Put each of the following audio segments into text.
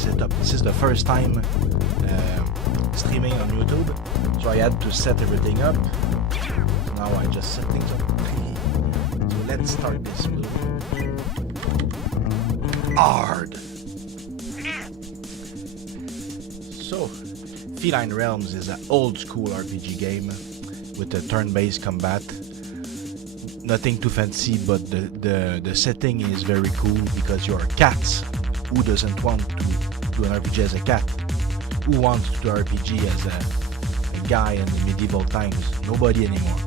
setup. This is the first time streaming on YouTube, so I had to set everything up. So now I just set things up. So let's start this with hard. So, Feline Realms is an old school RPG game with a turn-based combat. Nothing too fancy, but the setting is very cool because you're cats. Who doesn't want to do an RPG as a cat? Who wants to do RPG as a guy in the medieval times? Nobody anymore.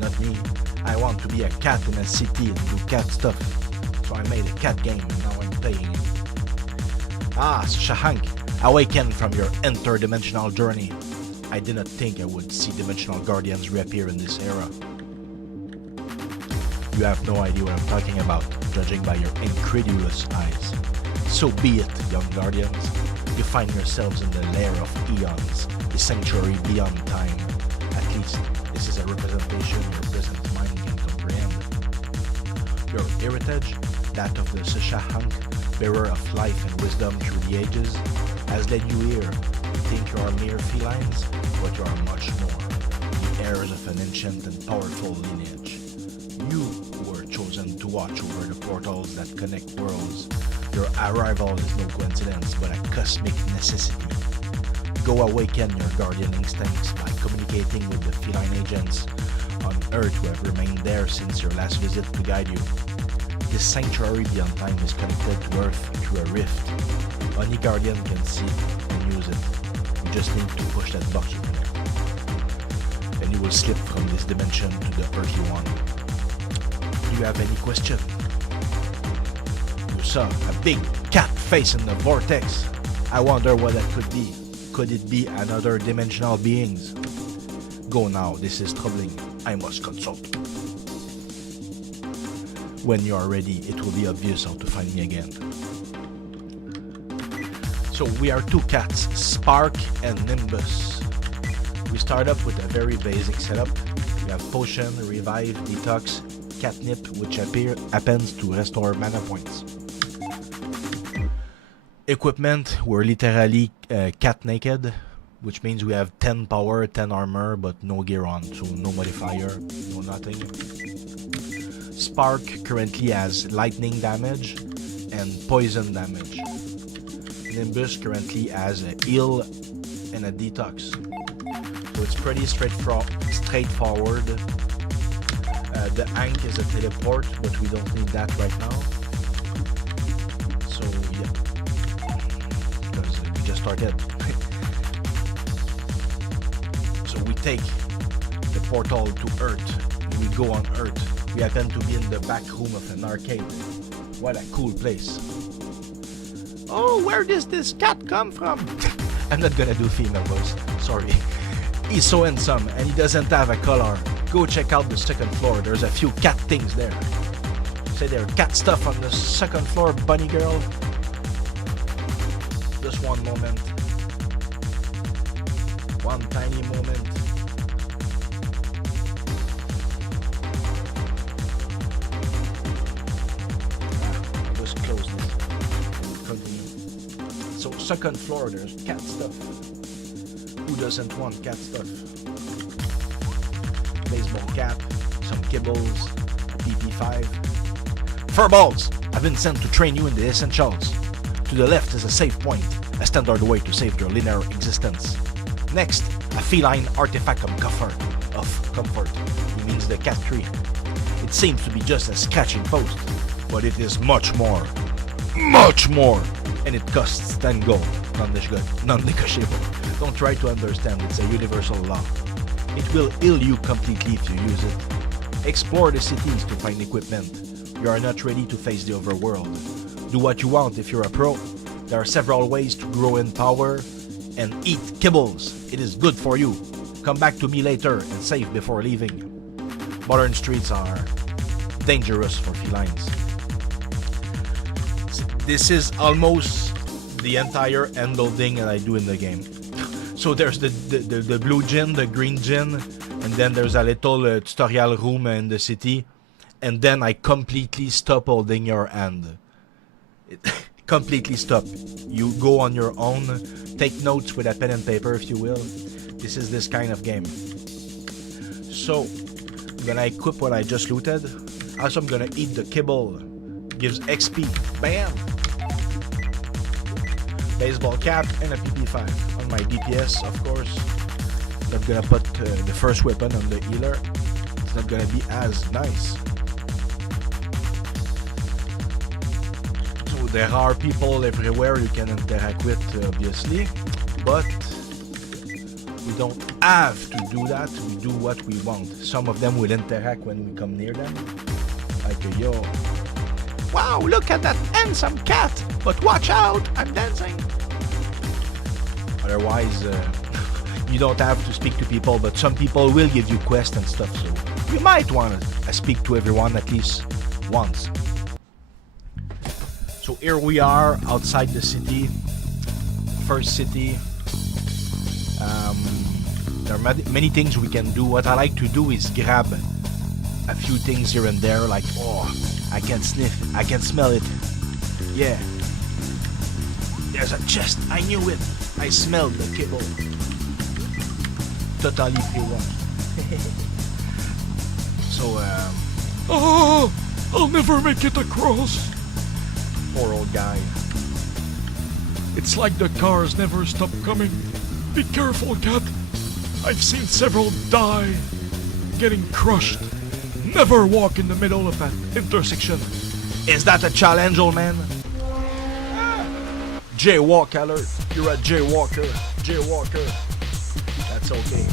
Not me. I want to be a cat in a city and do cat stuff. So I made a cat game and now I'm playing it. Ah, Shahank, awaken from your interdimensional journey. I did not think I would see dimensional guardians reappear in this era. You have no idea what I'm talking about, judging by your incredulous eyes. So be it, young guardians. You find yourselves in the lair of eons, the sanctuary beyond time. At least, this is a representation your present mind can comprehend. Your heritage, that of the Shahank, bearer of life and wisdom through the ages, has led you here. You think you are mere felines, but you are much more. The heirs of an ancient and powerful lineage. You who were chosen to watch over the portals that connect worlds. Your arrival is no coincidence, but a cosmic necessity. Go awaken your guardian instincts by communicating with the feline agents on Earth who have remained there since your last visit to guide you. This sanctuary beyond time is connected to Earth through a rift. Only Guardian can see and use it. You just need to push that box over there. And you will slip from this dimension to the earthly one. Do you have any question? You saw a big cat face in the vortex. I wonder what that could be. Could it be another dimensional beings? Go now, this is troubling. I must consult. When you are ready, it will be obvious how to find me again. So we are two cats, Spark and Nimbus. We start up with a very basic setup. We have Potion, Revive, Detox, Catnip, which happens to restore mana points. Equipment, we're literally cat naked, which means we have 10 power, 10 armor, but no gear on, so no modifier, no nothing. Spark currently has lightning damage and poison damage. Nimbus currently has a heal and a detox. So it's pretty straightforward. The Ankh is a teleport, but we don't need that right now. So yeah, because we just started. So we take the portal to Earth. And we go on Earth. We happen to be in the back room of an arcade. What a cool place. Oh, where does this cat come from? I'm not gonna do female voice, sorry. He's so handsome and he doesn't have a collar. Go check out the second floor, there's a few cat things there. Say there cat stuff on the second floor, bunny girl. Just one moment. One tiny moment. I'll just close this. Continue. So second floor, there's cat stuff. Who doesn't want cat stuff? Baseball cap, some kibbles, a PP5. Furballs! I've been sent to train you in the essentials. To the left is a save point, a standard way to save your linear existence. Next, a feline artifact of comfort. He means the cat tree. It seems to be just a scratching post, but it is much more. Much more! And it costs 10 gold, non-negotiable. Don't try to understand, it's a universal law. It will heal you completely if you use it. Explore the cities to find equipment. You are not ready to face the overworld. Do what you want if you're a pro. There are several ways to grow in power and eat kibbles. It is good for you. Come back to me later and save before leaving. Modern streets are dangerous for felines. This is almost the entire end loading that I do in the game. So there's the blue gin, the green gin, and then there's a little tutorial room in the city, and then I completely stop holding your hand. completely stop. You go on your own, take notes with a pen and paper if you will. This is this kind of game. So, I'm gonna equip what I just looted. Also, I'm gonna eat the kibble. Gives XP. Bam! Baseball cap and a PP5 on my DPS, of course. Not gonna put the first weapon on the healer. It's not gonna be as nice. So there are people everywhere you can interact with, obviously, but we don't have to do that. We do what we want. Some of them will interact when we come near them. Like a yo. Wow, look at that handsome cat! But watch out, I'm dancing! Otherwise, you don't have to speak to people, but some people will give you quests and stuff, so you might want to speak to everyone at least once. So here we are outside the city. First city. There are many things we can do. What I like to do is grab a few things here and there, like, oh, I can sniff, I can smell it. Yeah. There's a chest, I knew it. I smelled the kibble. Totally P1. So, Oh, I'll never make it across. poor old guy. It's like the cars never stop coming. Be careful, cat. I've seen several die, getting crushed. Never walk in the middle of that intersection. Is that a challenge, old man? Jaywalk alert. You're a jaywalker. Jaywalker. That's okay.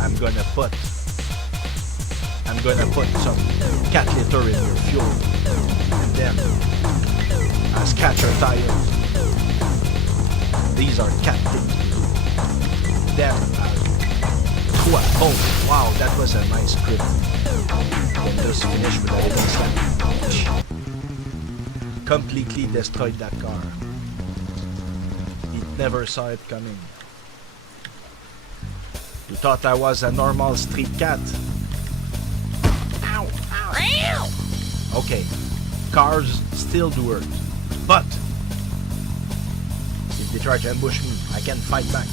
I'm gonna put some cat litter in your fuel. And then as catcher tires. These are cat things. Then oh wow, that was a nice script. Then just finish with a little slap. Completely destroyed that car. He never saw it coming. You thought I was a normal street cat. Ow! Ow! Okay, cars still do hurt, but if they try to ambush me, I can fight back.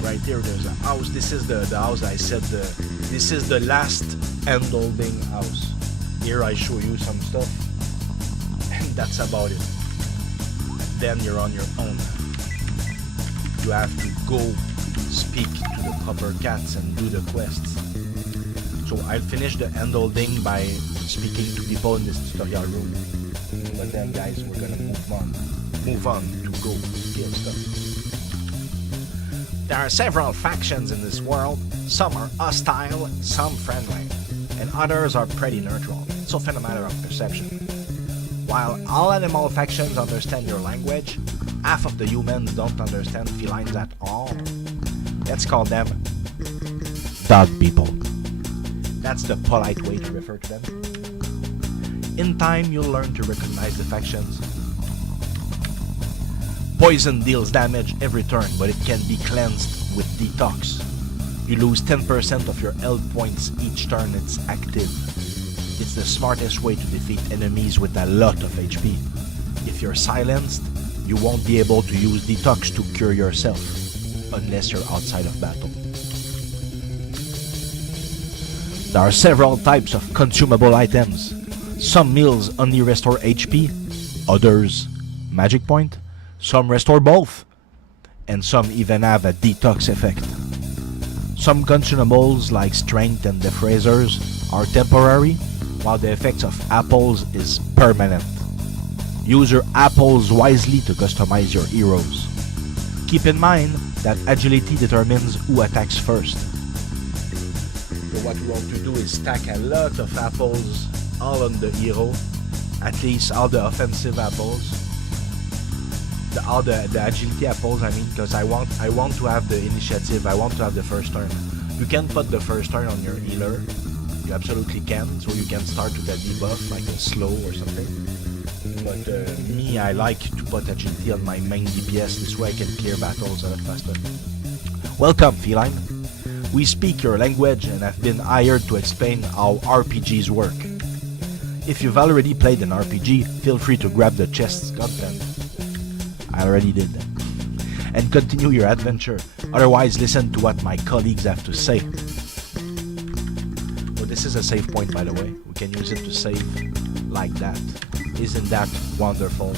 Right here, there's a house. This is the house I said. This is the last end-holding house. Here I show you some stuff, and that's about it. And then you're on your own. You have to go speak to the proper cats and do the quests. So I'll finish the end-holding by speaking to people in this tutorial room. But then, guys, we're gonna move on to go kill stuff. There are several factions in this world. Some are hostile, some friendly, and others are pretty neutral. It's often a matter of perception. While all animal factions understand your language, half of the humans don't understand felines at all. Let's call them dog people. That's the polite way to refer to them. In time, you'll learn to recognize the factions. Poison deals damage every turn, but it can be cleansed with detox. You lose 10% of your health points each turn it's active. It's the smartest way to defeat enemies with a lot of HP. If you're silenced, you won't be able to use detox to cure yourself, unless you're outside of battle. There are several types of consumable items. Some meals only restore HP, others magic point. Some restore both, and some even have a detox effect. Some consumables like strength and defrasers are temporary, while the effects of apples is permanent. Use your apples wisely to customize your heroes. Keep in mind that agility determines who attacks first. So what we want to do is stack a lot of apples all on the hero, at least all the offensive apples. The agility apples, I mean, because I want to have the initiative. I want to have the first turn. You can put the first turn on your healer. You absolutely can. So you can start with a debuff like a slow or something. But me, I like to put agility on my main DPS. This way I can clear battles a lot faster. Welcome, Feline. We speak your language and have been hired to explain how RPGs work. If you've already played an RPG, feel free to grab the chest's content. I already did that. And continue your adventure. Otherwise, listen to what my colleagues have to say. So this is a save point, by the way. We can use it to save like that. Isn't that wonderful?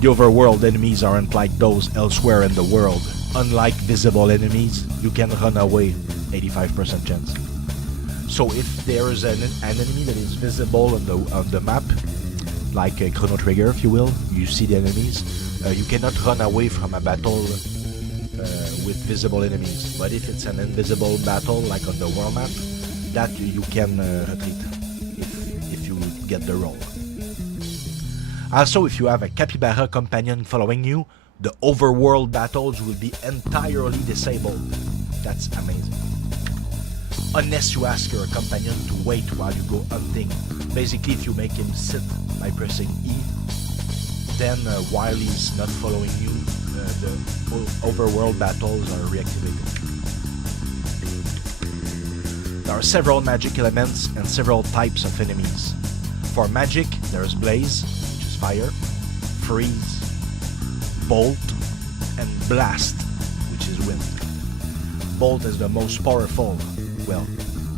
The overworld enemies aren't like those elsewhere in the world. Unlike visible enemies, you can run away, 85% chance. So if there is an enemy that is visible on the map, like a Chrono Trigger, if you will, you see the enemies, you cannot run away from a battle with visible enemies. But if it's an invisible battle, like on the world map, that you can retreat if you get the roll. Also, if you have a capybara companion following you, the overworld battles will be entirely disabled. That's amazing. Unless you ask your companion to wait while you go hunting. Basically, if you make him sit by pressing E, then while he's not following you, the overworld battles are reactivated. There are several magic elements and several types of enemies. For magic, there's Blaze, which is fire, Freeze, Bolt, and Blast, which is wind. Bolt is the most powerful, well,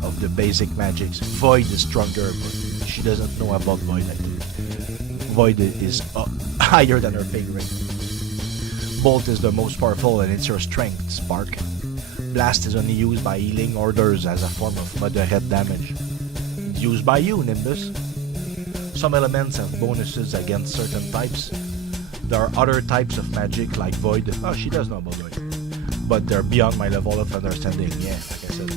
of the basic magics. Void is stronger, but she doesn't know about Void, I think. Void is higher than her pay grade. Bolt is the most powerful and it's your strength, Spark. Blast is only used by healing orders as a form of moderate damage. It's used by you, Nimbus. Some elements have bonuses against certain types. There are other types of magic like Void. Oh, she does know about Void. But they're beyond my level of understanding, yeah, like I said.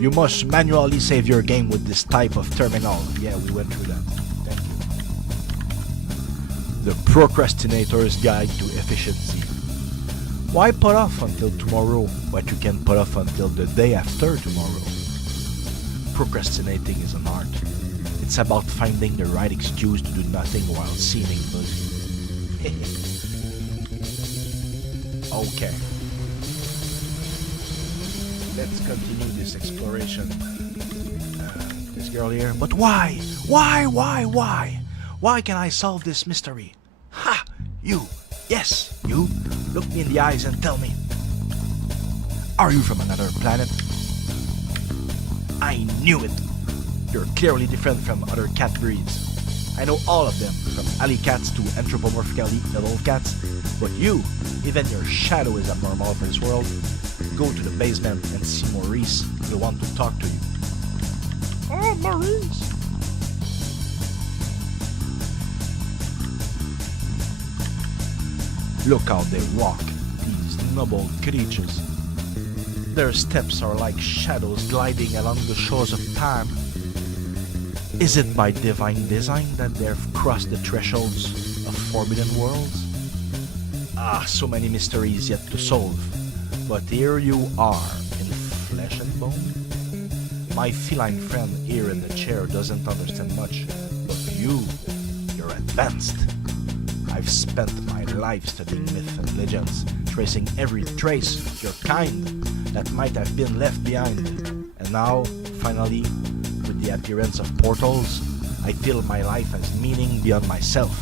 You must manually save your game with this type of terminal. Yeah, we went through that. Thank you. The Procrastinator's Guide to Efficiency. Why put off until tomorrow what you can put off until the day after tomorrow? Procrastinating is an art. It's about finding the right excuse to do nothing while seeming busy. Okay. Let's continue this exploration. This girl here. But why? Why? Why can I solve this mystery? Ha! You! Yes, you! Look me in the eyes and tell me. Are you from another planet? I knew it! You're clearly different from other cat breeds. I know all of them, from alley cats to anthropomorphically evolved cats. But you, even your shadow is abnormal for this world. Go to the basement and see Maurice. He'll want to talk to you. Oh, Maurice! Look how they walk, these noble creatures. Their steps are like shadows gliding along the shores of time. Is it by divine design that they've crossed the thresholds of forbidden worlds? Ah, so many mysteries yet to solve. But here you are, in flesh and bone. My feline friend here in the chair doesn't understand much, but you're advanced. I've spent my life studying myth and legends, tracing every trace of your kind that might have been left behind. And now, finally, with the appearance of portals, I feel my life has meaning beyond myself.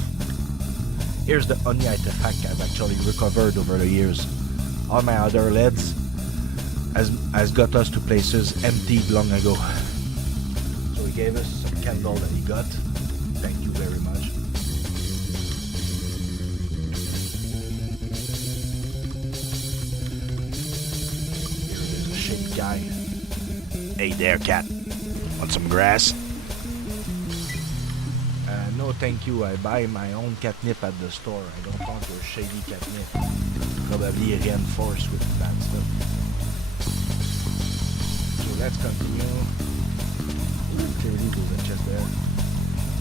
Here's the only artifact I've actually recovered over the years. All my other leads has got us to places emptied long ago. So he gave us some candle that he got. Thank you very much. Here's a shady guy. Hey there, cat. Want some grass? No thank you, I buy my own catnip at the store. I don't want your shady catnip. Probably reinforced with bad stuff. So let's continue. Clearly there's a chest there.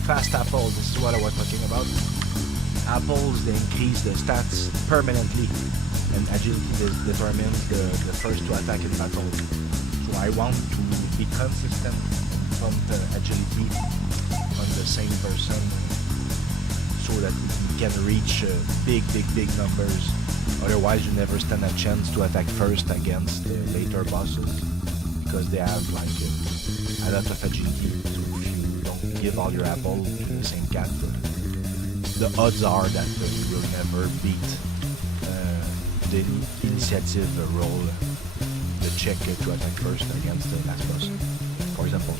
Fast apples, this is what I was talking about. Apples, they increase the stats permanently. And agility determines the first to attack in battle. So I want to be consistent from the agility on the same person so that you can reach big numbers. Otherwise you never stand a chance to attack first against later bosses because they have like a lot of agility. So if you don't give all your apple to the same cat, the odds are that you will never beat the initiative role, the check to attack first against the last boss. For example,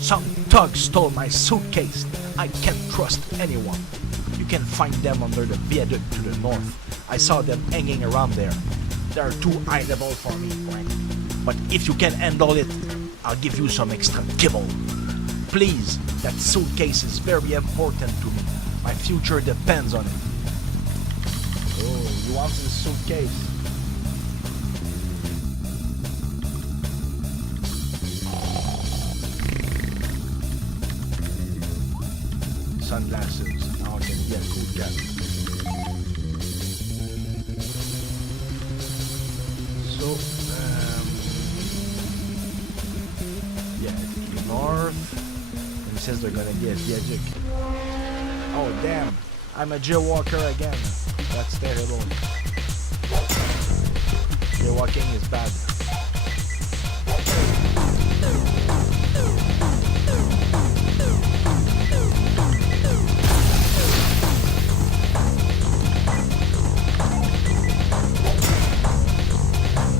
some thug stole my suitcase. I can't trust anyone. You can find them under the viaduct to the north. I saw them hanging around there. They are too high level for me, Frank. But if you can handle it, I'll give you some extra kibble. Please, that suitcase is very important to me. My future depends on it. Oh, you want this suitcase? Sunglasses. Now I can be a cool cat. So, yeah, north. And it says they're gonna be a viaduct. Oh damn, I'm a jaywalker again. That's terrible. Jaywalking is bad.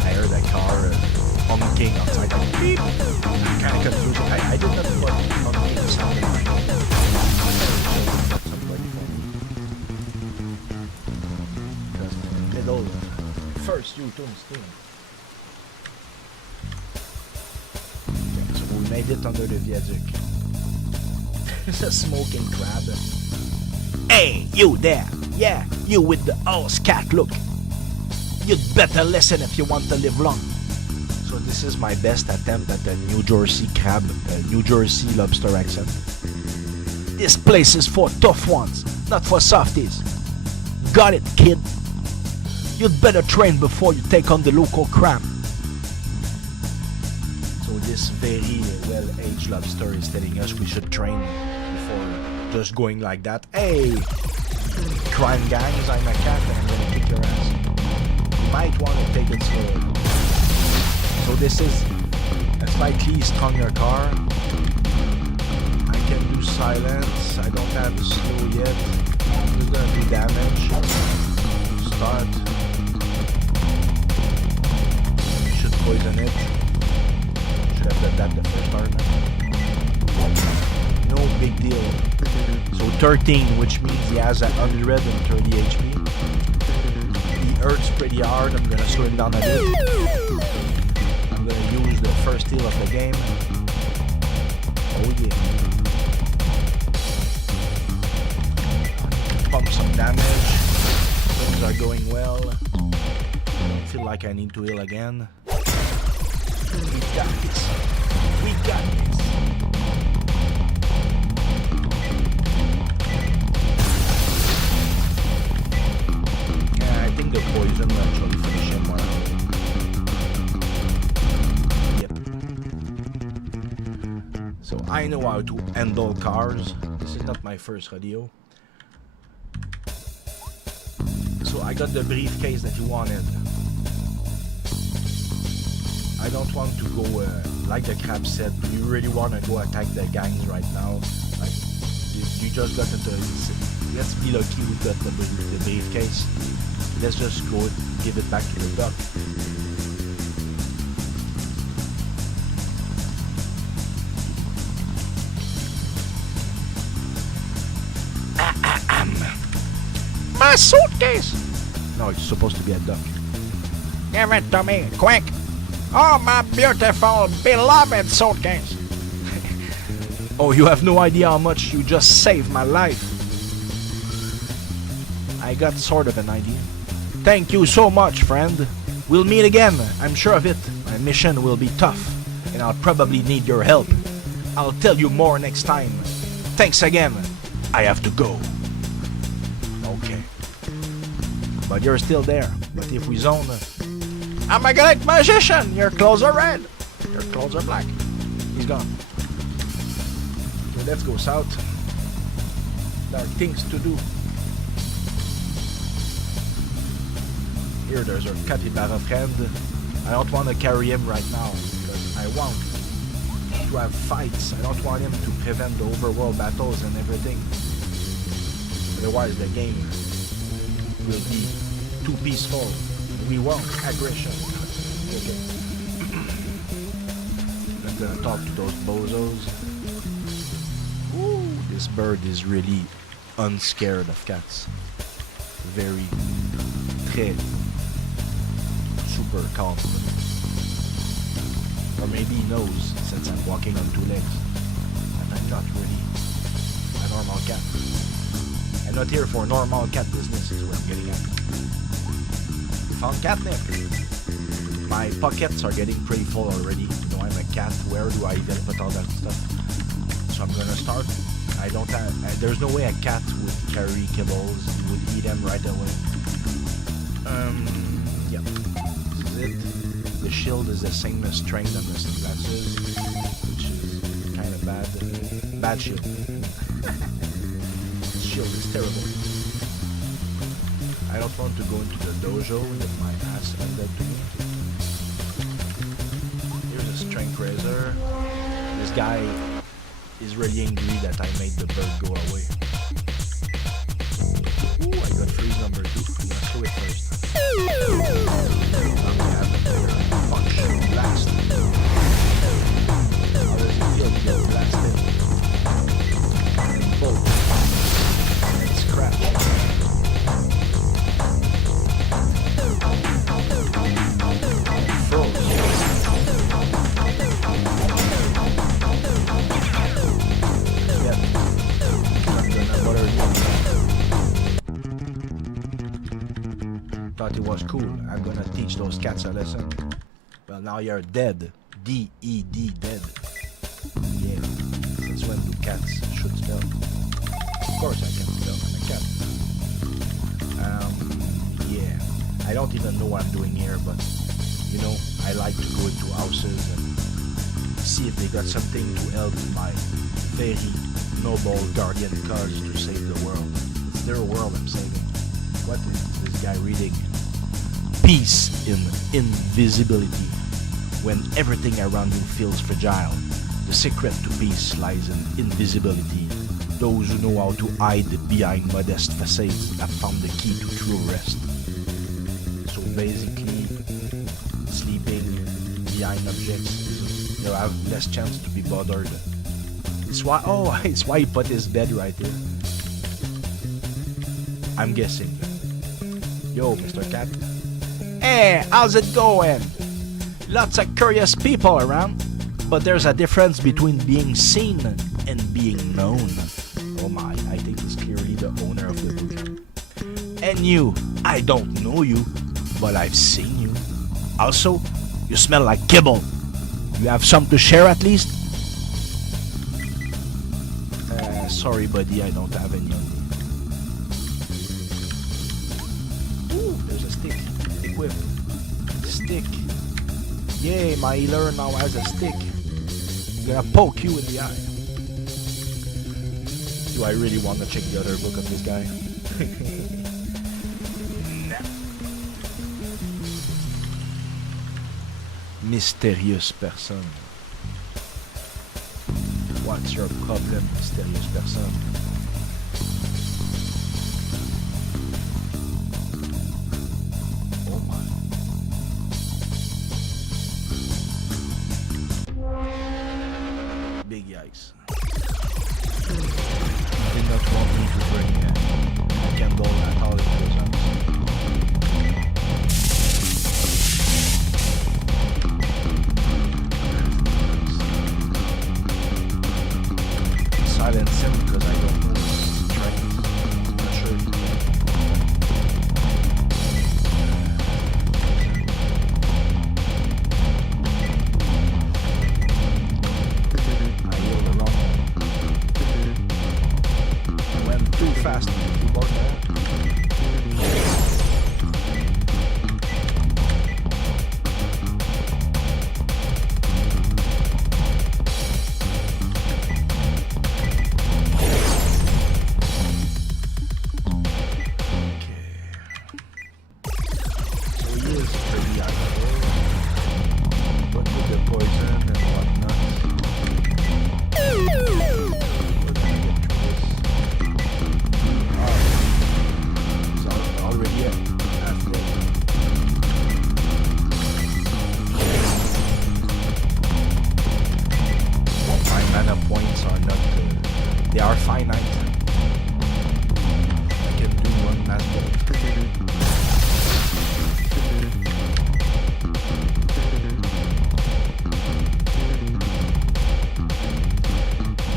I heard a car honking outside. Beep. I'm kind of confused. I did not know what honking sounded like. Middle. First, you don't steam. Okay, so we made it under the viaduct. It's a smoking crab. Hey, you there! Yeah, you with the horse cat look. You'd better listen if you want to live long. So this is my best attempt at a New Jersey crab, New Jersey lobster accent. This place is for tough ones, not for softies. Got it, kid? You'd better train before you take on the local crab. So this very well-aged lobster is telling us we should train before just going like that. Hey, crime gangs, I'm a cat and I'm gonna kick your ass. You might want to take it slow. So this is a slightly stronger car. I can do silence. I don't have slow yet. I'm just gonna do damage. Start. Should poison it. Should have done that the first turn. No big deal. So 13, which means he has 130 HP. He hurts pretty hard. I'm gonna slow him down a bit. I'm gonna use the first heal of the game. Oh yeah. Pump some damage. Things are going well. I feel like I need to heal again. We got this. We got this. Yeah, I think the poison will actually finish him well. Yep. So I know how to handle cars. This is not my first rodeo. So I got the briefcase that you wanted. I don't want to go, like the crab said, do you really want to go attack the gangs right now? Like, you just got into let's be lucky we got the briefcase. Let's just go give it back to the duck. My suitcase! No, it's supposed to be a duck. Give it to me, quick! Oh, my beautiful, beloved suitcase! Oh, you have no idea how much you just saved my life. I got sort of an idea. Thank you so much, friend. We'll meet again, I'm sure of it. My mission will be tough, and I'll probably need your help. I'll tell you more next time. Thanks again. I have to go. Okay. But you're still there. But if we zone... I'm a great magician! Your clothes are red. Your clothes are black. He's gone. Okay, let's go south. There are things to do. Here, there's our capybara friend. I don't want to carry him right now, because I won't. to have fights. I don't want him to prevent the overworld battles and everything. Otherwise the game will be too peaceful. We want aggression. Okay. I'm gonna talk to those bozos. Ooh, this bird is really unscared of cats. Very, très, super calm. Or maybe he knows, since I'm walking on two legs, that I'm not really a normal cat. I'm not here for normal cat business, is what I'm getting at. Found catnip. My pockets are getting pretty full already. You know, I'm a cat. Where do I even put all that stuff? So I'm gonna start. I don't have. There's no way a cat would carry kibbles. He would eat them right away. Yep. This is it. The shield is the same strength on the sunglasses, which is kind of bad. Bad shield. This shield is terrible. I don't want to go into the dojo with my ass ended to me. Here's a strength razor. This guy is really angry that I made the bird go away. Ooh, I got freeze number 2. Let's do it first. Punch, blast. How does it feel to get blasted? Bolt. And scratch. Froze. Yep. I'm gonna butter it. Thought it was cool. I'm gonna teach those cats a lesson. Well, now you're dead. D-E-D, dead. Yeah. Since when do cats should spell? Of course I can spell. I'm a cat. Yeah. I don't even know what I'm doing here, but, you know, I like to go into houses and see if they got something to help my very noble guardian cause to save the world. It's their world I'm saving. What is this guy reading? Peace in invisibility. When everything around you feels fragile, the secret to peace lies in invisibility. Those who know how to hide behind modest facades have found the key to true rest. So basically, sleeping behind objects, they'll have less chance to be bothered. It's why, it's why he put his bed right here. I'm guessing. Yo, Mr. Cat. Hey, how's it going? Lots of curious people around, but there's a difference between being seen and being known. Oh my, I think he's clearly the owner of the booth. And you, I don't know you, but I've seen you. Also, you smell like kibble. You have some to share at least? Sorry buddy, I don't have any on me. Ooh, there's a stick. Equip. Stick. Yay, my healer now has a stick. I'm gonna poke you in the eye. Do I really want to check the other book of this guy? Nah. Mystérieuse personne. What's your problem, mystérieuse personne? Oh my. Big yikes. Did not want me to bring a candle at all into his house. Silence him because I don't know his strength. I'm not sure if he can. I healed the wrong one. I went too fast with the keyboard there. But with the poison and whatnot, finite. I can do one last bit.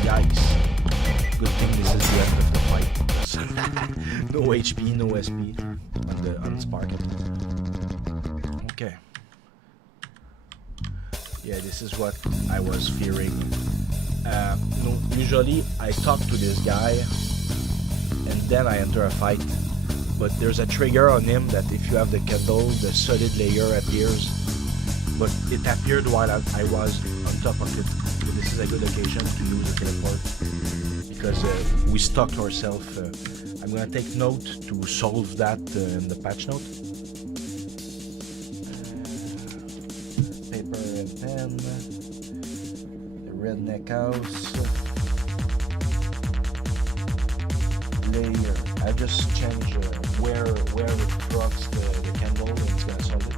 Yikes. Good thing this is the end of the fight. No HP, no SP on the unspark. Okay. Yeah, this is what I was fearing. No, usually I talk to this guy and then I enter a fight. But there's a trigger on him that if you have the candle, the solid layer appears. But it appeared while I was on top of it. So this is a good occasion to use a teleport. Because we stuck ourselves. I'm gonna take note to solve that in the patch note. Paper and pen. The redneck house. Layer. I just change where it drops the candle and it's gonna solve it.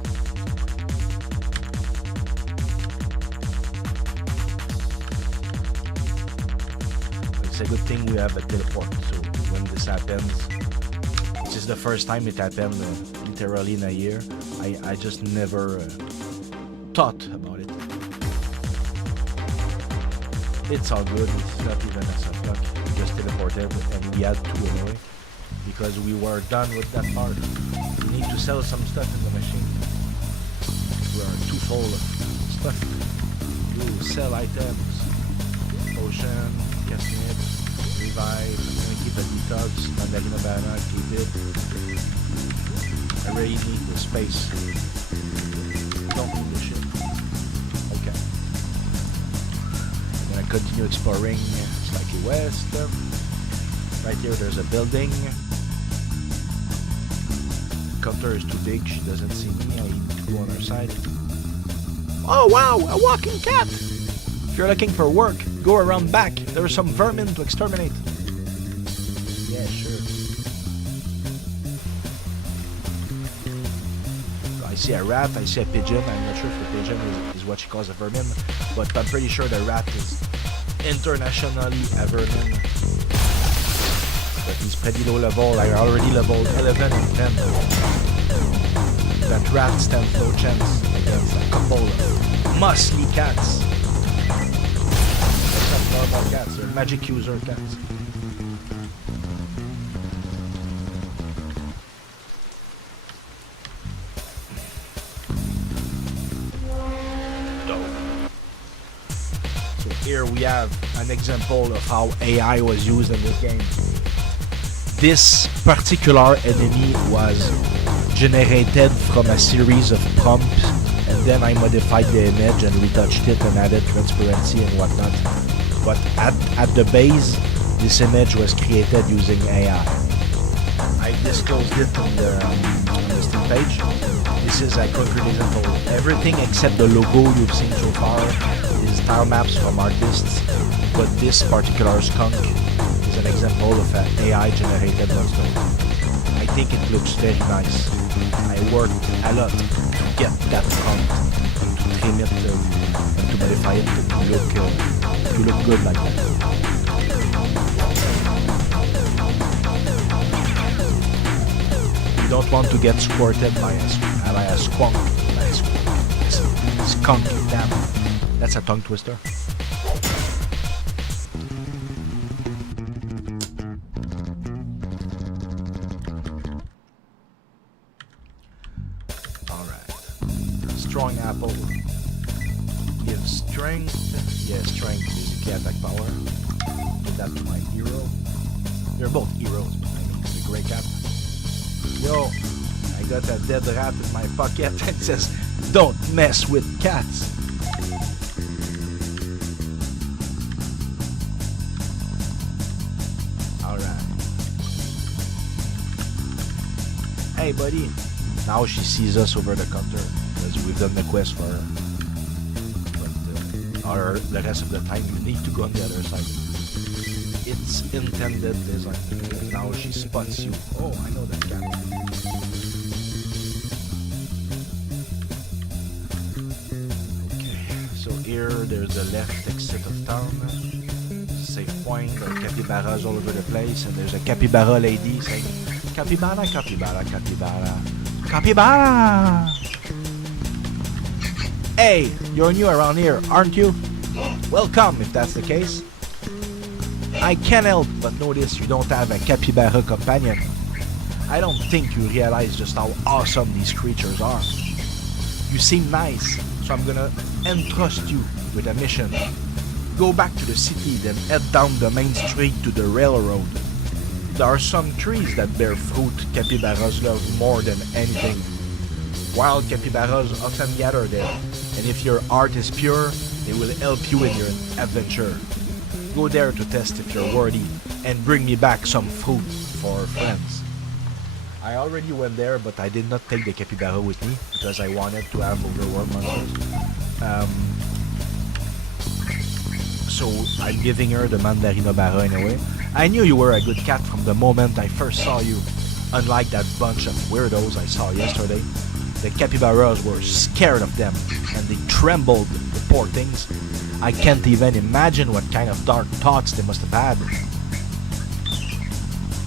It's a good thing we have a teleport, so when this happens, this is the first time it happened literally in a year. I just never thought about it. It's all good, it's not even a soft lock. We just teleported and we had to anyway because we were done with that part. We need to sell some stuff in the machine. We are too full of stuff. You sell items, potion, casnet, revive, I'm gonna keep a detox, Mandarina keep it. I really need the space. Don't need the shit. Okay. I'm gonna continue exploring slightly west. Right here there's a building. Counter is too big, she doesn't see me, I need to go on her side. Oh wow, a walking cat! If you're looking for work, go around back. There are some vermin to exterminate. Yeah, sure. I see a rat, I see a pigeon. I'm not sure if the pigeon is what she calls a vermin, but I'm pretty sure the rat is internationally a vermin. But he's pretty low level. I already leveled 11 and 10. That rat stands no chance against a couple of muscly cats. They're not normal cats, they're magic user cats. So here we have an example of how AI was used in this game. This particular enemy was generated from a series of prompts, and then I modified the image and retouched it and added transparency and whatnot. But at the base, this image was created using AI. I disclosed it on the Steam page. This is a concrete example. Everything except the logo you've seen so far is tile maps from artists, but this particular skunk is an example of an AI generated monster. I think it looks very nice. I worked a lot to get that prompt and to trim it and to modify it to look good like that. You don't want to get squirted by a skunk. Skunk, damn. That's a tongue twister. Strong apple gives strength. Yeah, strength is the attack power. Give that to my hero. They're both heroes, but I mean it's a grey cat. Yo, I got a dead rat in my pocket and says, "Don't mess with cats." Alright. Hey buddy. Now she sees us over the counter. We've done the quest for her. But the rest of the time you need to go on the other side. It's intended design. Now she spots you. Oh, I know that cat. Okay, so here there's a left exit of town. safe point. There are capybaras all over the place, and there's a capybara lady saying, "Capybara, capybara, capybara, capybara." Hey, you're new around here, aren't you? Welcome, if that's the case. I can't help but notice you don't have a capybara companion. I don't think you realize just how awesome these creatures are. You seem nice, so I'm gonna entrust you with a mission. Go back to the city, then head down the main street to the railroad. There are some trees that bear fruit capybaras love more than anything. Wild capybaras often gather there, and if your heart is pure, they will help you in your adventure. Go there to test if you're worthy, and bring me back some fruit for our friends. I already went there, but I did not take the capybara with me because I wanted to have overworld monsters. So I'm giving her the Mandarinobara anyway. I knew you were a good cat from the moment I first saw you. Unlike that bunch of weirdos I saw yesterday, the capybaras were scared of them, and they trembled, the poor things. I can't even imagine what kind of dark thoughts they must have had.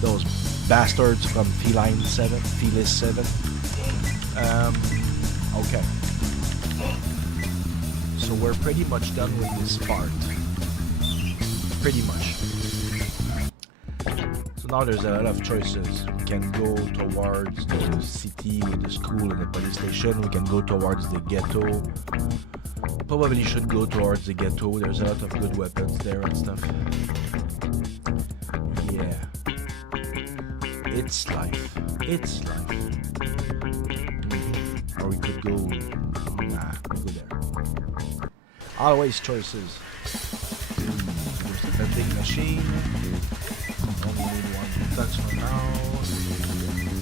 Those bastards from Feline 7, Felis 7. Okay. So we're pretty much done with this part. Pretty much. So now there's a lot of choices. We can go towards the city, the school, and the police station. We can go towards the ghetto. Probably should go towards the ghetto. There's a lot of good weapons there and stuff. Yeah. It's life. It's life. Or we could go... Nah, we go there. Always choices. There's the vending machine. Only need one touch for now.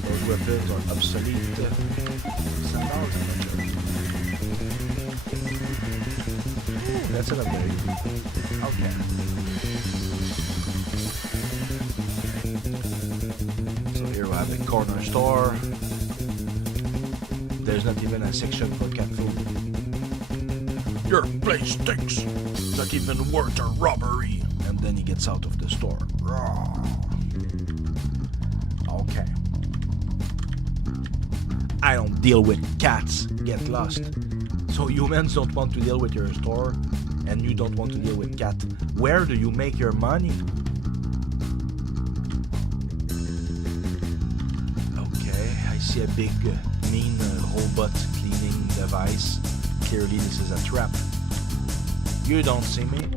Those weapons are obsolete. That's an upgrade. Okay. So here we have the corner store. There's not even a section for cat food. Your place stinks. Not even worth a robbery. And then he gets out of the store. Okay. I don't deal with cats. Get lost. So humans don't want to deal with your store, and you don't want to deal with cat. Where do you make your money? Okay, I see a big, mean robot cleaning device. Clearly this is a trap. You don't see me?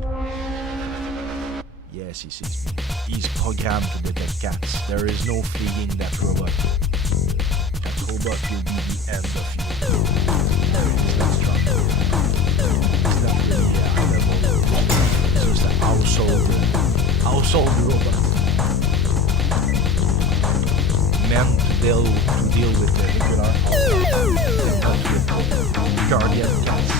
Yes, he sees me. He's programmed to detect cats. There is no fleeing that robot. That robot will be the end of you. He's not strong. He's not really high level. It's just a household robot. Meant to deal with the regular guardian cats.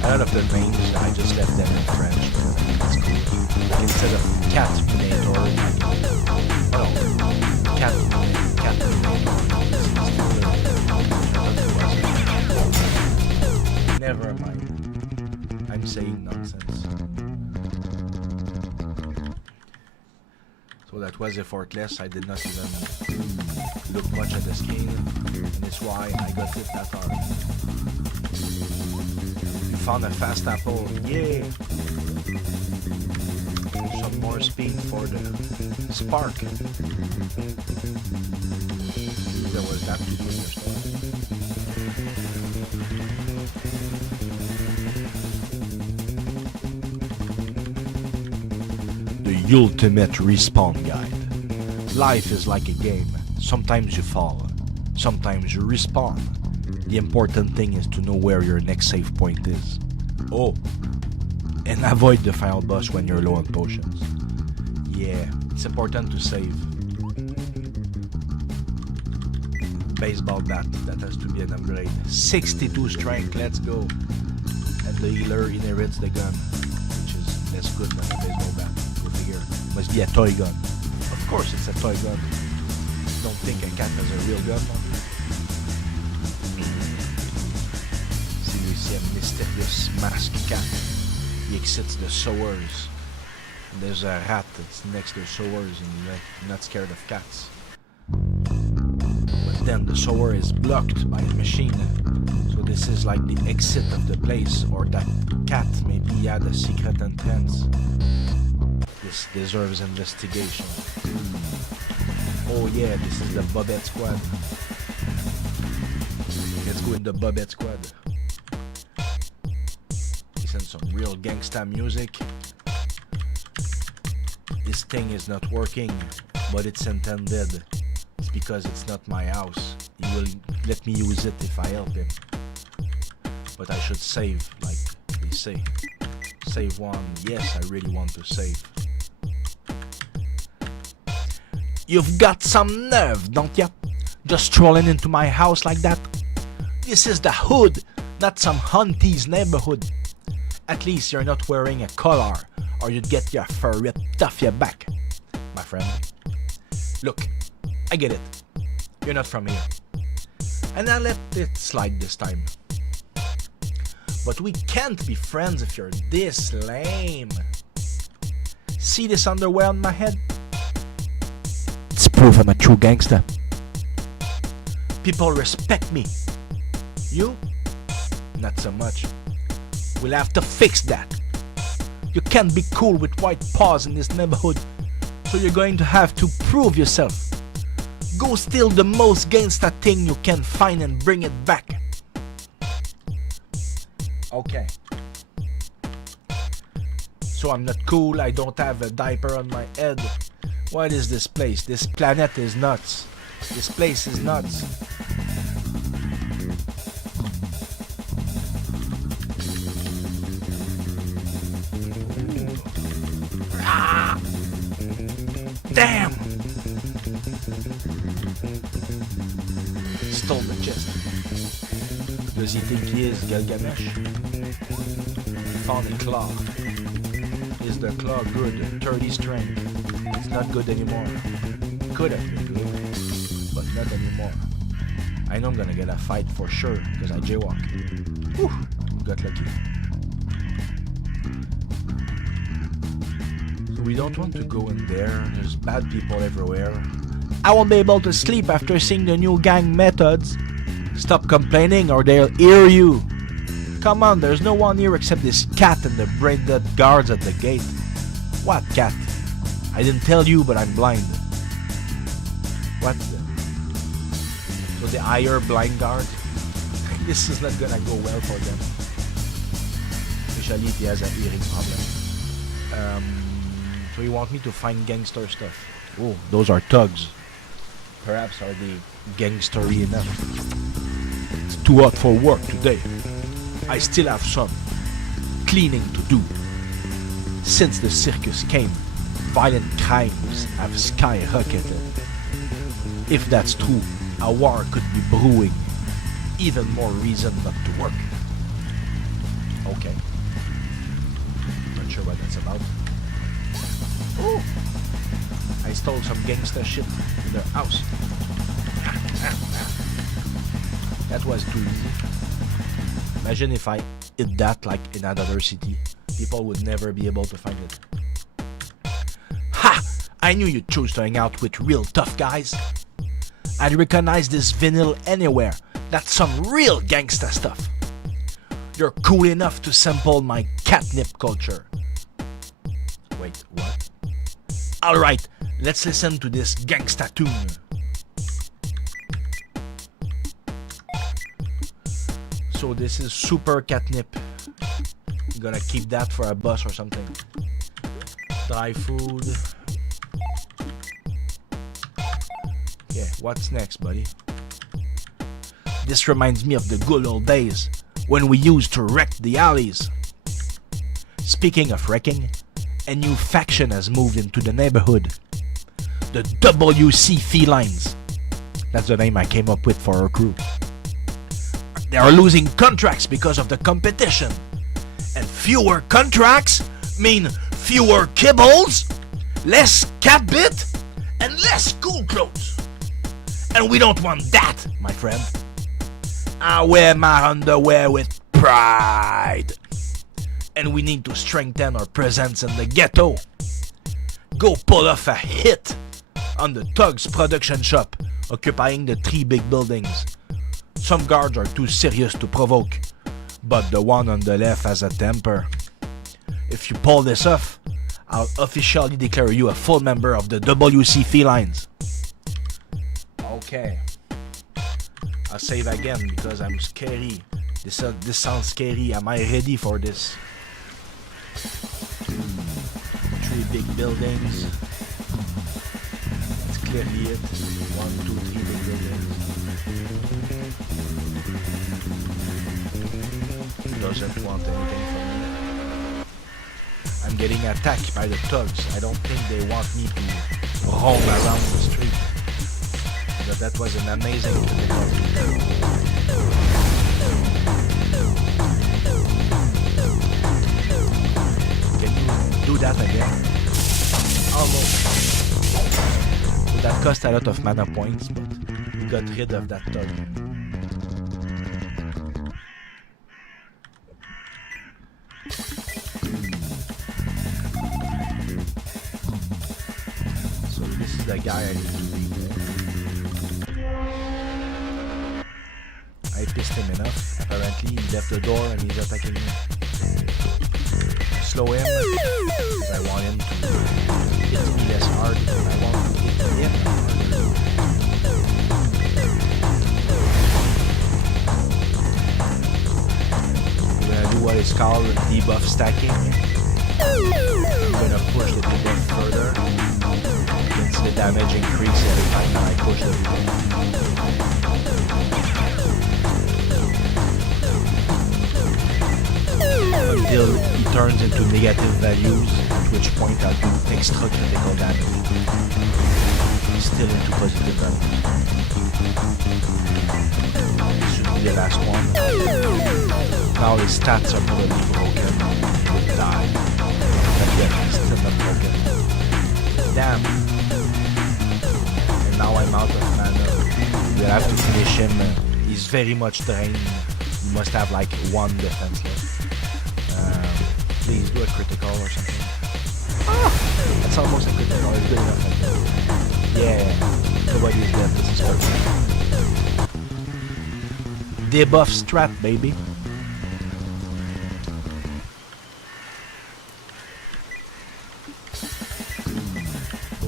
A lot of the names, I just left them in French. It's cool. Like instead of Catminator, Catminator. Never mind. I'm saying nonsense. So that was effortless. I did not even look much at the screen, and it's why I got it that hard. Found a fast apple. Yay! Some more speed for the spark. There was that to do in the store. The ultimate respawn guide. Life is like a game. Sometimes you fall. Sometimes you respawn. The important thing is to know where your next save point is. Oh, and avoid the final boss when you're low on potions. Yeah, it's important to save. Baseball bat, that has to be an upgrade. 62 strength, let's go. And the healer inherits the gun, which is less good than a baseball bat. Go figure. Must be a toy gun. Of course it's a toy gun. Don't think a cat has a real gun. See, we see a mysterious masked cat. He exits the sewers. And there's a rat that's next to the sewers, and he's not scared of cats. But then the sewer is blocked by a machine. So this is like the exit of the place, or that cat maybe had a secret entrance. This deserves investigation. Oh yeah, this is the Bobette Squad. Let's go in the Bobette Squad. Listen to some real gangsta music. This thing is not working, but it's intended. It's because it's not my house. He will let me use it if I help him. But I should save, like they say. Save one. Yes, I really want to save. You've got some nerve, don't ya? Just strolling into my house like that? This is the hood, not some hunty's neighborhood. At least you're not wearing a collar, or you'd get your fur ripped off your back, my friend. Look, I get it. You're not from here. And I'll let it slide this time. But we can't be friends if you're this lame. See this underwear on my head? It's proof I'm a true gangster. People respect me. You? Not so much. We'll have to fix that. You can't be cool with white paws in this neighborhood, so you're going to have to prove yourself. Go steal the most gangsta thing you can find and bring it back. Okay. So I'm not cool, I don't have a diaper on my head. What is this place? This planet is nuts. This place is nuts. Ah! Damn! Stole the chest. Does he think he is Gilgamesh? Found a claw. Is the claw good? 30 strength. It's not good anymore. Could have been good, but not anymore. I know I'm gonna get a fight for sure, because I jaywalk. Whew, got lucky. So we don't want to go in there. There's bad people everywhere. I won't be able to sleep after seeing the new gang methods. Stop complaining or they'll hear you. Come on, there's no one here except this cat and the brain-dead guards at the gate. What cat? I didn't tell you, but I'm blind. What? So they hire blind guards? This is not gonna go well for them. Especially if he has a hearing problem. So you want me to find gangster stuff? Oh, those are thugs. Perhaps are they gangstery enough? It's too hot for work today. I still have some cleaning to do. Since the circus came, violent crimes have skyrocketed. If that's true, a war could be brewing. Even more reason not to work. Okay. Not sure what that's about. Oh! I stole some gangster shit in their house. That was too easy. Imagine if I did that like in another city. People would never be able to find it. Ha! I knew you'd choose to hang out with real tough guys. I'd recognize this vinyl anywhere. That's some real gangsta stuff. You're cool enough to sample my catnip culture. Wait, what? Alright, let's listen to this gangsta tune. So this is super catnip. I'm gonna keep that for a bus or something. Dry food. Yeah, what's next, buddy? This reminds me of the good old days when we used to wreck the alleys. Speaking of wrecking, a new faction has moved into the neighborhood. The WC Felines. That's the name I came up with for our crew. They are losing contracts because of the competition. And fewer contracts mean fewer kibbles. less cat bit, and less school clothes. And we don't want that, my friend. I wear my underwear with pride. And we need to strengthen our presence in the ghetto. Go pull off a hit on the Thugs production shop, occupying the 3 big buildings. Some guards are too serious to provoke, but the one on the left has a temper. If you pull this off, I'll officially declare you a full member of the WC Felines. Okay. I'll save again because I'm scary. This sounds scary. Am I ready for this? 3 big buildings. It's clearly it. 1, 2, 3 big buildings. Doesn't want anything from me. I'm getting attacked by the thugs. I don't think they want me to roam around the street. But that was an amazing difficulty. Can you do that again? Almost. So that cost a lot of mana points, but we got rid of that thug. So this is the guy I need to beat. I pissed him enough. Apparently he left the door and he's attacking me. Slow him, because I want him to hit me less hard, and I want to hit him harder. We're gonna do what is called debuff stacking. I'm gonna push the debuff further. You can see the damage increase every time that I push the debuff. Until he turns into negative values, at which point I'll do extra critical damage. He's still into positive values. This should be the last one. Now his stats are probably broken. He would die. But yet he's still not broken. Damn. And now I'm out of mana. We'll have to finish him. He's very much drained. He must have like 1 defense left. Please do a critical or something. Ah, that's almost a critical. It's good enough. Yeah, nobody's dead. This is perfect. Debuff strat, baby.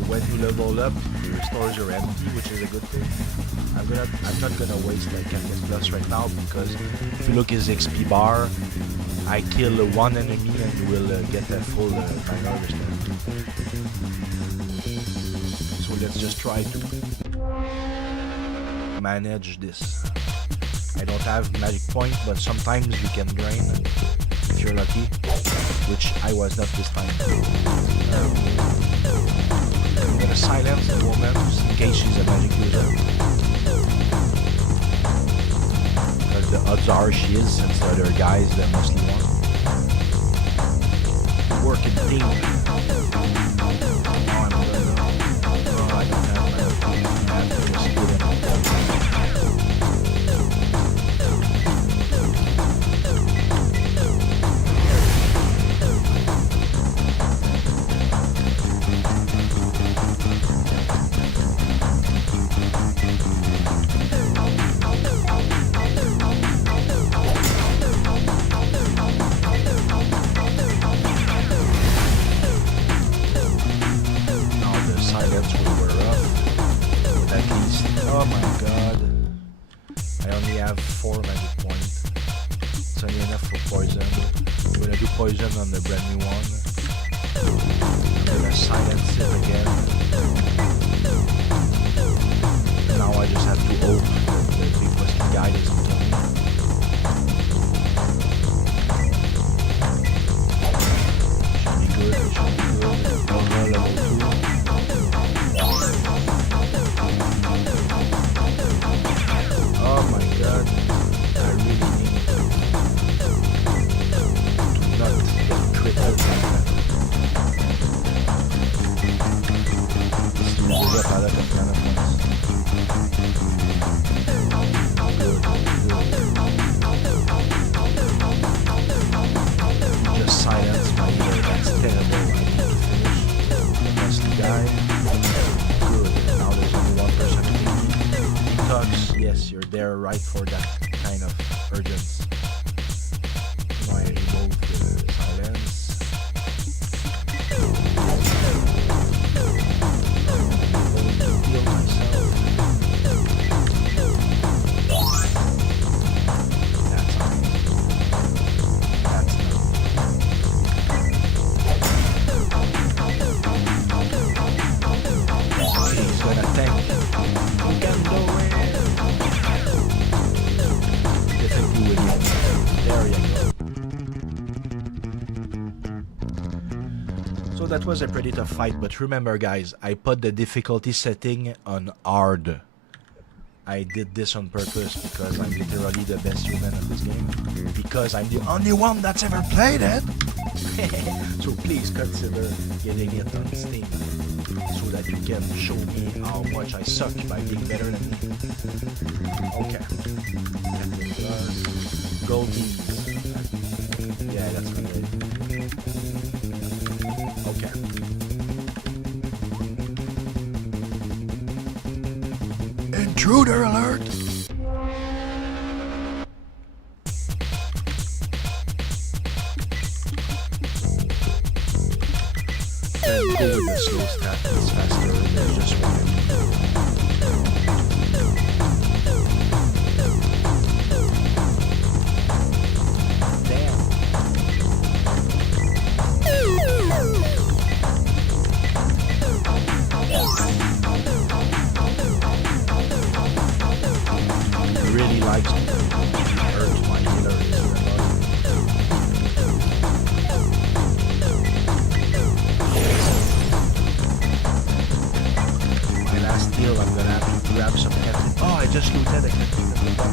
When you level up, it restores your MP, which is a good thing. I'm not gonna waste like Cactus Plus right now because if you look at his XP bar, I kill 1 enemy and you will get a full minor restore. So let's just try to manage this. I don't have magic point, but sometimes you can drain if you're lucky, which I was not this time. I'm gonna silence the woman in case she's a magic user. Because the odds are she is, since the other guys that mostly want. Working team. Oh, I'm gonna. Oh, I don't have mana. I have to just do them. Oh my god. I only have 4 magic points. It's only enough for poison. I'm gonna do poison on the brand new one. I'm gonna silence it again. Now I just have to hope that the big western guy doesn't kill me. Should be good, should be good. Level 2. Oh my god, I really need to not get crit out like that. Yes, you're there right for that kind of urgency. Now I remove the silence. Heal myself. That's okay, he's gonna tank. You can do it. Definitely will you. There you go. So that was a pretty tough fight, but remember guys, I put the difficulty setting on hard. I did this on purpose because I'm literally the best human of this game. Because I'm the only one that's ever played it. So please consider getting it on Steam so that you can show me how much I suck by being better than me. Okay. Goldies. Yeah, that's good. Okay. Intruder alert! Go with the slow stat, it's faster, there's just one. Damn. He really likes to hurt my healer. Heal, I'm gonna have to grab some cat. Oh, I just looted a cat in the box.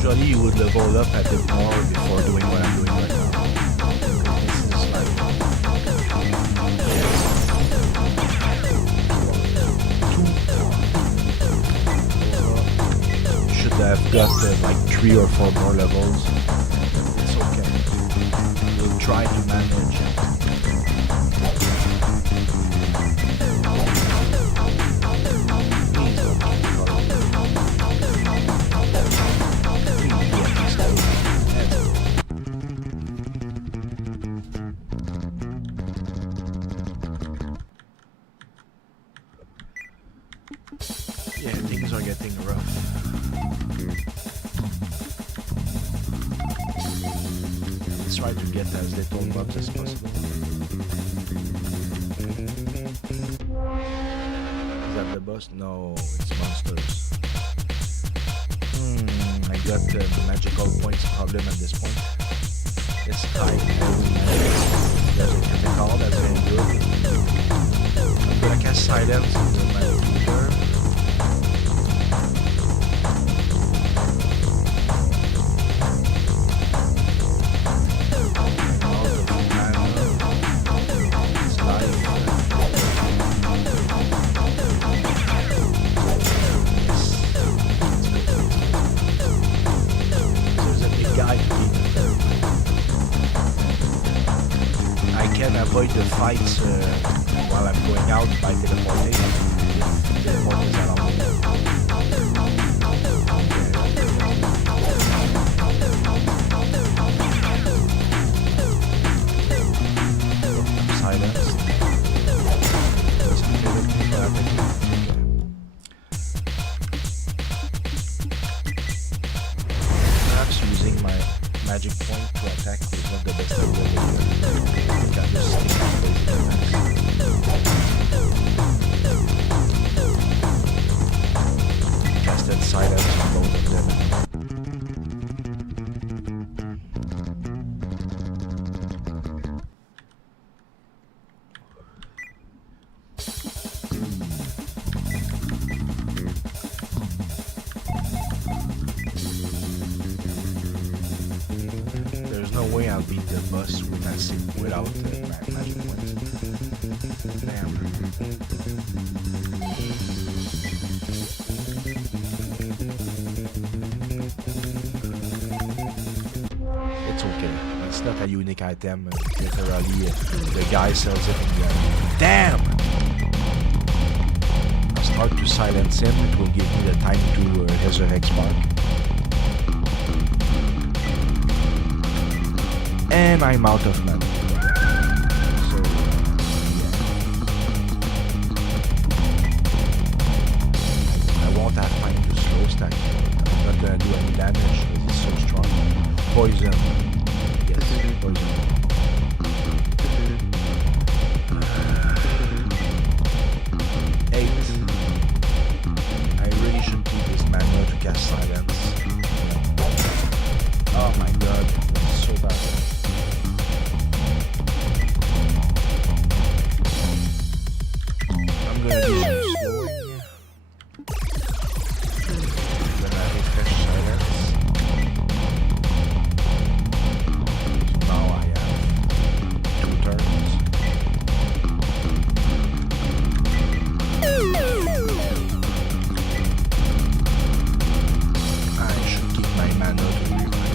Usually you would level up a bit more before doing what I'm doing right now. This is like you should have got like 3 or 4 more levels. It's okay. We'll try to manage it. Yeah, things are getting rough. Let's try to get as little mobs as possible. Is that the boss? No, it's monsters. I got the magical points problem at this point. Let's try there's a critical that's very good. I'm gonna cast silence on the magic tutor. Avoid the fights while I'm going out by teleportation. Teleport is allowed. Silence. Perhaps using my magic point to attack is not the best idea. Casted silence on both of them. another boss without magic points. Damn. It's okay. It's not a unique item. Literally, the guy sells it in the Damn! I'll start to silence him. It will give me the time to resurrect Spark. And I'm out of mana. So, yeah. I won't have time to slow stack. I'm not gonna do any damage because he's so strong. Poison. Yes, poison. 8. I really should keep this mana to cast silence. Oh my god, that's so bad. I'm gonna do some slowing. Then I refresh silence. So now I have 2 turns. I should keep my mana to revive.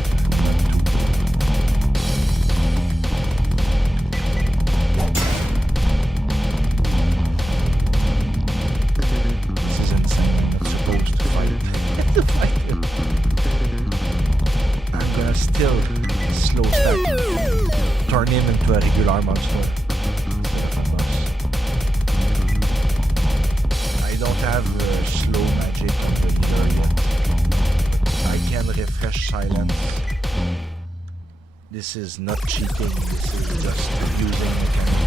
This is insane. I'm not supposed to fight it. I'm gonna still slow stack. Turn him into a regular monster instead of a boss. I don't have slow magic on the healer yet. I can refresh silence. This is not cheating, this is just using mechanic.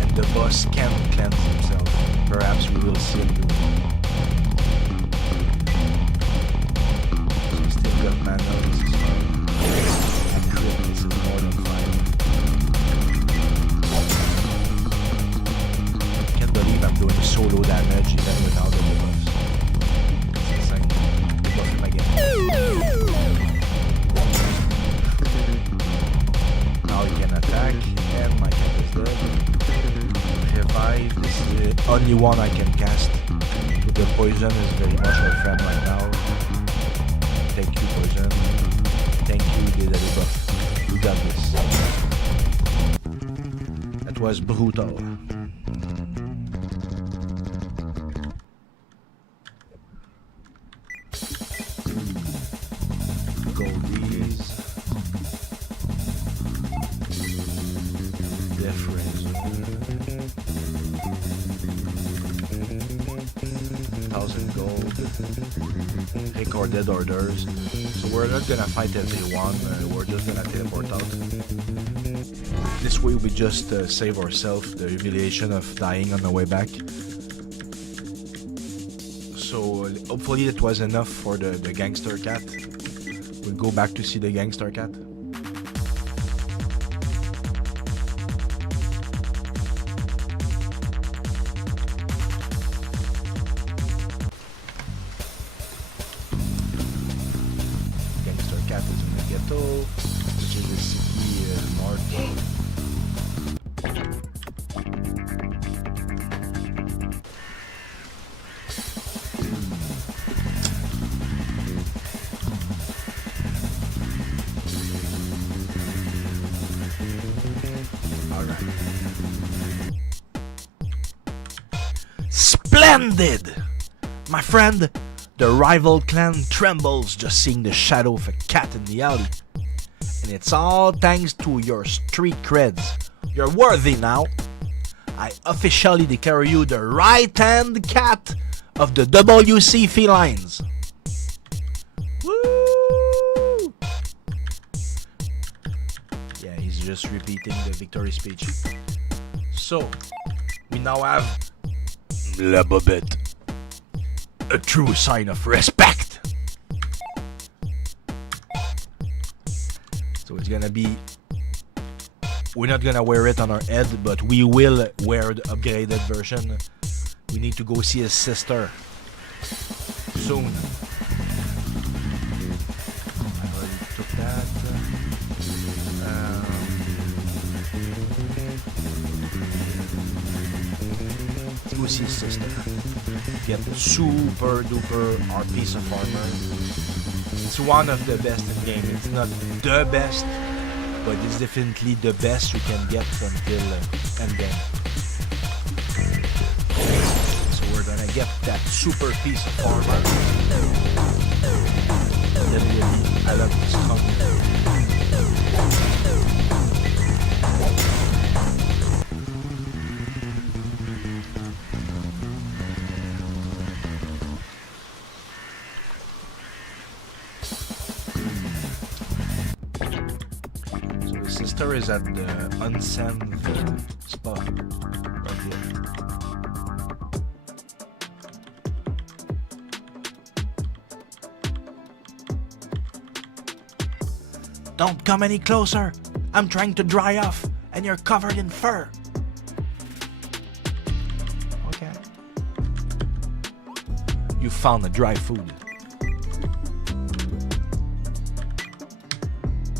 And the boss can cleanse himself. Perhaps we will see him do it. So still got mana, this is fine. And crit, this is more than fine. Can't believe I'm doing solo damage even without the debuffs. It's insane. Debuff him again. Now he can attack, and my cat is dead. Revive, this is the only one I can cast. So the poison is very much our friend right now. Thank you, poison. Thank you, the debuff. You got this. That was brutal. Goldies. Difference. 1,000 gold. Recorded orders. So we're not gonna fight everyone. We're just gonna teleport out. This way we just save ourselves the humiliation of dying on the way back. So hopefully it was enough for the gangster cat. We'll go back to see the gangster cat. Gangster cat is in the ghetto, which is the city north. Splendid! My friend, the rival clan trembles just seeing the shadow of a cat in the alley. And it's all thanks to your street creds. You're worthy now. I officially declare you the right-hand cat of the WC Felines. Woo! Yeah, he's just repeating the victory speech. So, we now have La Bobette. A true sign of respect. So it's gonna be... We're not gonna wear it on our head, but we will wear the upgraded version. We need to go see his sister soon. I already took that. see sister. Get super duper piece of armor. It's one of the best in game. It's not the best, but it's definitely the best you can get until endgame. So we're gonna get that super piece of armor. Really, I love this combo. Sister is at the onsen spa right here. Don't come any closer. I'm trying to dry off and you're covered in fur. Okay. You found a dry food.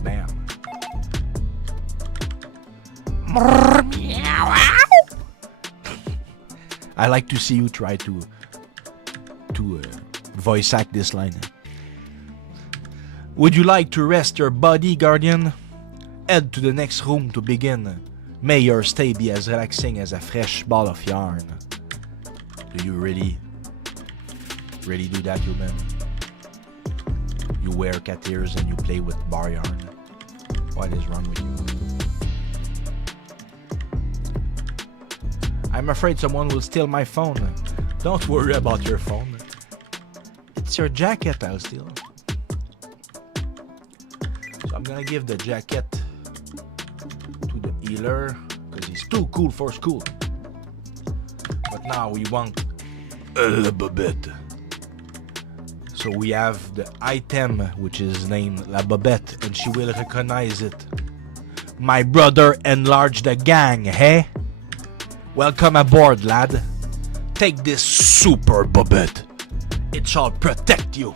Bam. I like to see you try to voice act this line. Would you like to rest your body, Guardian? Head to the next room to begin. May your stay be as relaxing as a fresh ball of yarn. Do you really do that, human? You wear cat ears and you play with bar yarn. What is wrong with you? I'm afraid someone will steal my phone. Don't worry about your phone. It's your jacket I'll steal. So I'm gonna give the jacket to the healer because he's too cool for school. But now we want a little bit. So we have the item which is named La Bobette and she will recognize it. My brother enlarged the gang, hey? Welcome aboard, lad. Take this super Bobette. It shall protect you.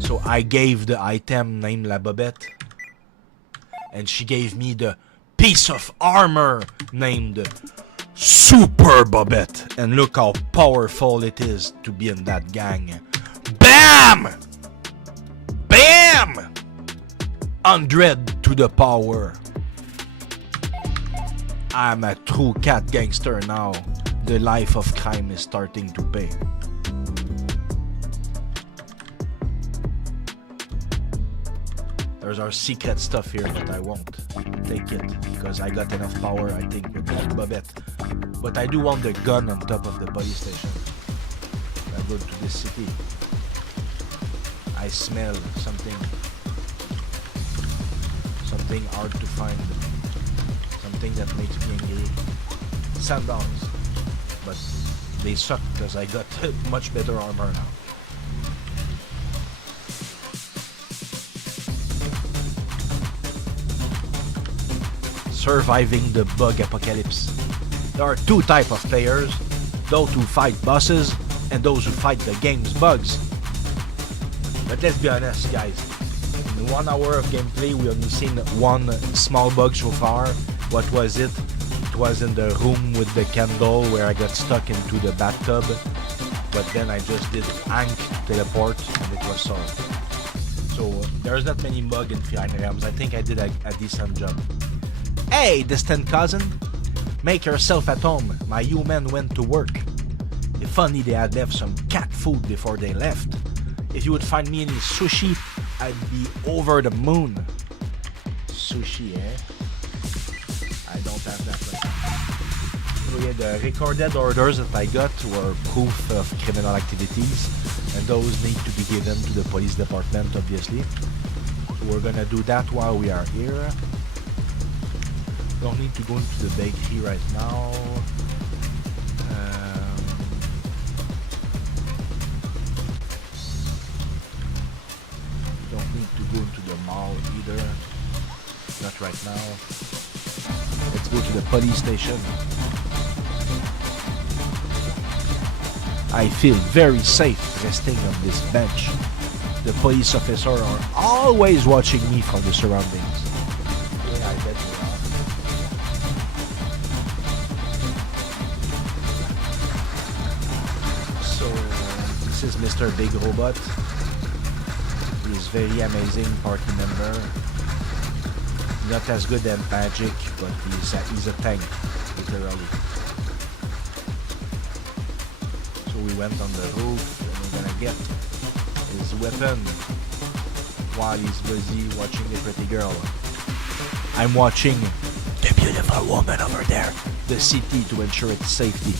So I gave the item named La Bobette. And she gave me the piece of armor named Super Bobette. And look how powerful it is to be in that gang. BAM! BAM! 100 to the power. I'm a true cat gangster now. The life of crime is starting to pay. There's our secret stuff here, but I won't take it because I got enough power, I think, with that Bobette. But I do want the gun on top of the police station. I go to this city. I smell something hard to find. Something that makes me angry. Sandals. But they suck because I got much better armor now. Surviving the bug apocalypse. There are two types of players. Those who fight bosses and those who fight the game's bugs. But let's be honest, guys. In 1 hour of gameplay, we only seen one small bug so far. What was it? It was in the room with the candle where I got stuck into the bathtub. But then I just did Ank teleport and it was solved. So there's not many bugs in Feline Realms. I think I did a decent job. Hey, distant cousin! Make yourself at home. My human went to work. If only they had left some cat food before they left. If you would find me any sushi, I'd be over the moon. Sushi, eh? I don't have that right now. So yeah, the recorded orders that I got were proof of criminal activities, and those need to be given to the police department, obviously. So we're gonna do that while we are here. Don't need to go into the bakery right now. Don't need to go into the mall either. Not right now. Let's go to the police station. I feel very safe resting on this bench. The police officers are always watching me from the surroundings. Yeah, I bet they are. This is Mr. Big Robot. He's very amazing party member. Not as good as Magic, but he's a tank, literally. So we went on the roof and we're gonna get his weapon while he's busy watching the pretty girl. I'm watching the beautiful woman over there, the city, to ensure its safety.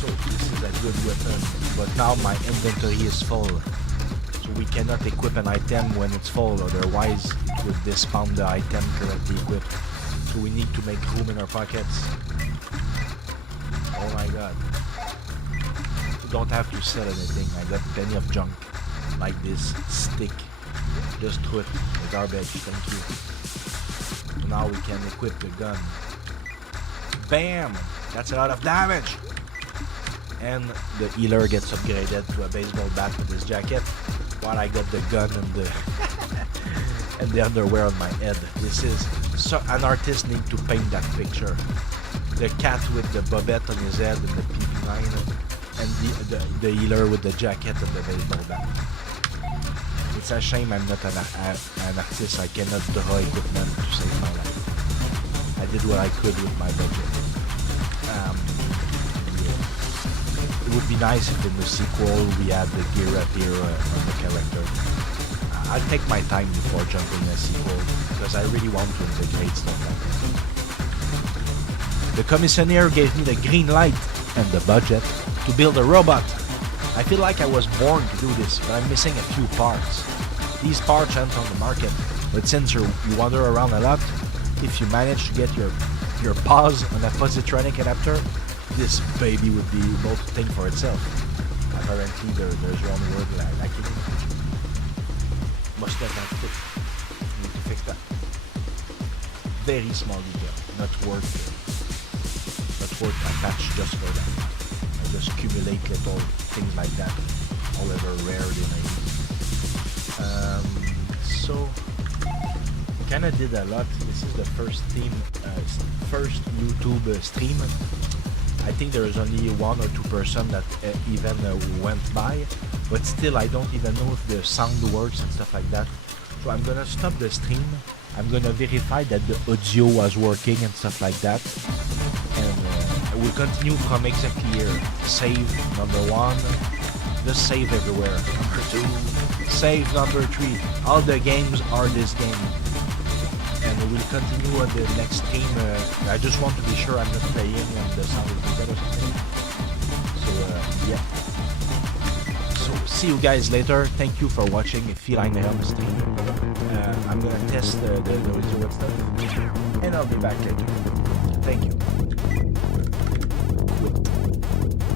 So this is a good weapon, but now my inventory is full. So we cannot equip an item when it's full, otherwise it would discount the item currently equipped. So we need to make room in our pockets. Oh my god. You don't have to sell anything, I got plenty of junk. Like this stick. Just throw it in the garbage, thank you. So now we can equip the gun. Bam! That's a lot of damage! And the healer gets upgraded to a baseball bat with his jacket, while I got the gun and the and the underwear on my head. This is so an artist need to paint that picture. The cat with the bobette on his head and the PP9, and the healer with the jacket and the baseball bat. It's a shame I'm not an artist. I cannot draw equipment to save my life. I did what I could with my budget. It would be nice if in the sequel we had the gear appear on the character. I'll take my time before jumping a sequel because I really want to integrate stuff like that. The commissioner gave me the green light and the budget to build a robot. I feel like I was born to do this, but I'm missing a few parts. These parts aren't on the market, but since you wander around a lot, if you manage to get your paws on a positronic adapter, this baby would be able to think for itself. Apparently there's one word lacking in the picture. Must not have fit. Need to fix that. Very small detail, not worth a patch just for that. I just accumulate little things like that, however rare they may be. So kinda did a lot. This is the first YouTube stream. I think there is only 1 or 2 person that even went by, but still I don't even know if the sound works and stuff like that. So I'm gonna stop the stream. I'm gonna verify that the audio was working and stuff like that, and I will continue from exactly here. Save number 1, just save everywhere. Number 2, save number 3. All the games are this game. And we'll continue on the next stream. I just want to be sure I'm not playing and the sound is good or something. So yeah. So see you guys later. Thank you for watching Feline Realms stream. I'm gonna test the audio and stuff, and I'll be back later. Thank you.